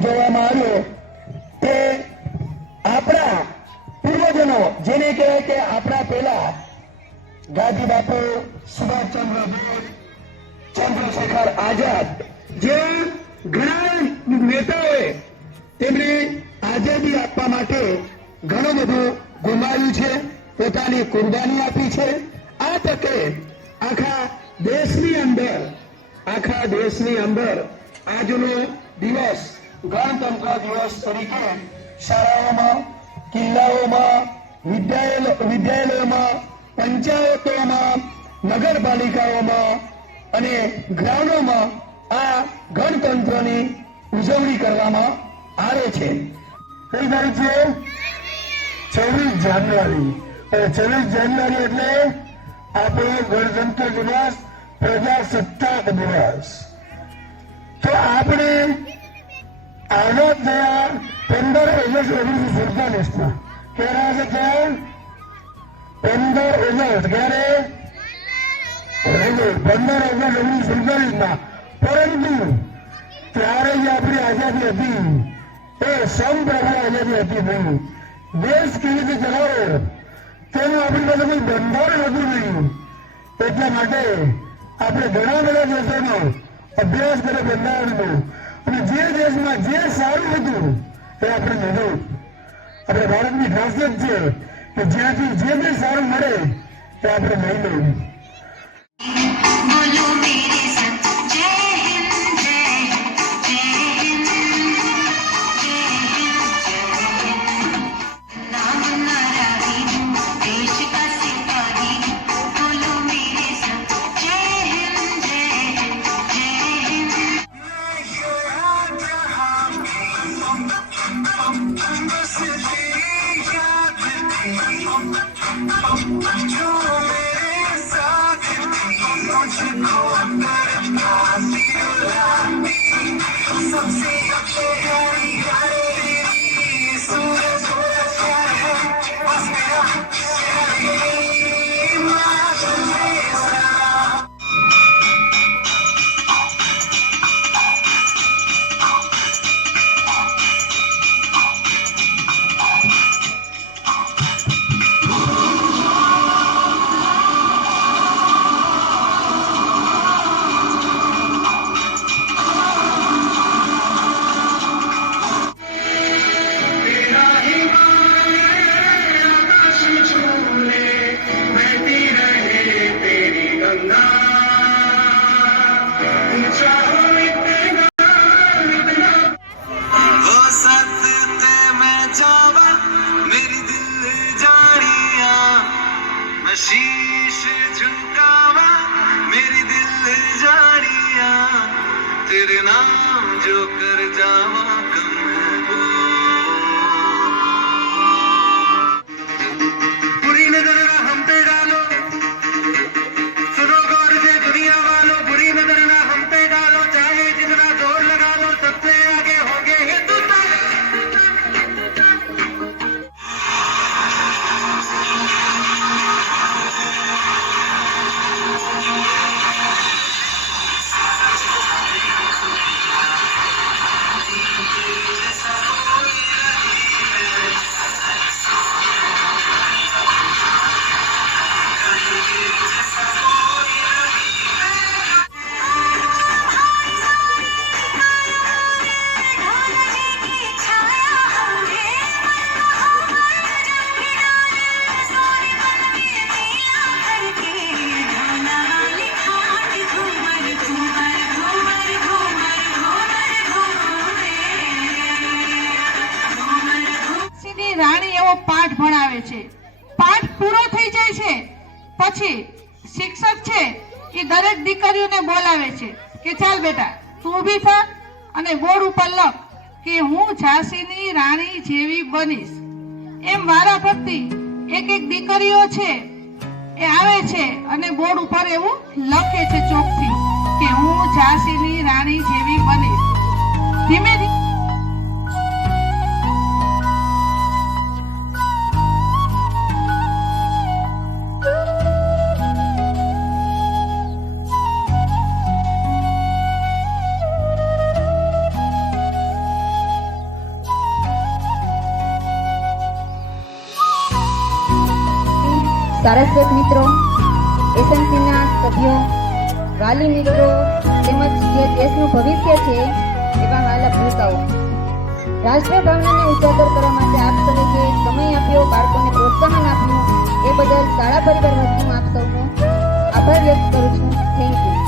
ઉજવવામાં આવ્યો તે આપણા પૂર્વજનો જેને કહેવાય કે આપણા પહેલા ગાંધી બાપુ, સુભાષચંદ્ર બોઝ, ચંદ્રશેખર આઝાદ જેવા ઘણા નેતાઓએ તેમણે આઝાદી આપવા માટે ઘણું બધું ગુમાવ્યું છે, પોતાની કુરબાની આપી છે। આ તકે આખા દેશની અંદર આજનો દિવસ ગણતંત્ર દિવસ તરીકે શાળાઓમાં, કિલ્લાઓમાં, વિદ્યાલયોમાં, પંચાયતોમાં, નગરપાલિકાઓમાં અને ગ્રામોમાં આ ગણતંત્રની ઉજવણી કરવામાં આવે છે। કઈ તારીખ છે? 26 જાન્યુઆરી। 26 જાન્યુઆરી એટલે આપણો ગણતંત્ર દિવસ, પ્રજાસત્તાક દિવસ। તો આપણે આઝાદ થયા 15 ઓગસ્ટ 1947 ક્યારે થયા? 15 ઓગસ્ટ ક્યારે? 15 ઓગસ્ટ 1947 પરંતુ ત્યારે જે આપણી આઝાદી હતી એ સંપ્રભુ આઝાદી હતી નહીં। દેશ કેવી રીતે ચલાવો તેનું આપણી પાસે કોઈ બંધારણ હતું નહીં। એટલા માટે આપણે ઘણા બધા દેશોનો અભ્યાસ કર્યો બંધારણનો, અને જે દેશમાં જે સારું હતું એ આપણે લીધું। આપણે ભારતની ખાસિયત છે કે જ્યાંથી જે કંઈ સારું મળે એ આપણે લઈ લેવું। शीश झुकावा मेरी दिल जानिया, तेरे नाम जो कर जावा कम है वो। बुरी नजर ना हम पे डालो, सुनो गौर से दुनिया वालों, बुरी नजर ना हम पे डालो, चाहे जितना जोर लगा लो सबसे आगे होंगे हिंदुस्तान। રાણી એવો પાઠ ભણાવે છે। પાઠ પૂરો થઈ જાય છે પછી શિક્ષક છે એ દરેક દીકરીઓને બોલાવે છે કે ચાલ બેટા તું ઊભી થા અને બોર્ડ ઉપર લખ કે હું ઝાંસીની રાણી જેવી બનીશ। એમ વારાફરતી એક એક દીકરીઓ છે એ આવે છે અને બોર્ડ ઉપર એવું લખે છે ચોકથી કે હું ઝાંસીની રાણી જેવી બનીશ। ધીમે ધીમે સારસ્વત મિત્રો, એસએમસીના સભ્યો, વાલી મિત્રો તેમજ જે દેશનું ભવિષ્ય છે એવા વાલા ભૂલકાઓ, રાષ્ટ્રીય ભાવનાને ઉજાગર કરવા માટે આપ સૌએ જે સમય આપ્યો, બાળકોને પ્રોત્સાહન આપ્યું એ બદલ શાળા પરિવાર વતી હું આપ સૌનો આભાર વ્યક્ત કરું છું. Thank you.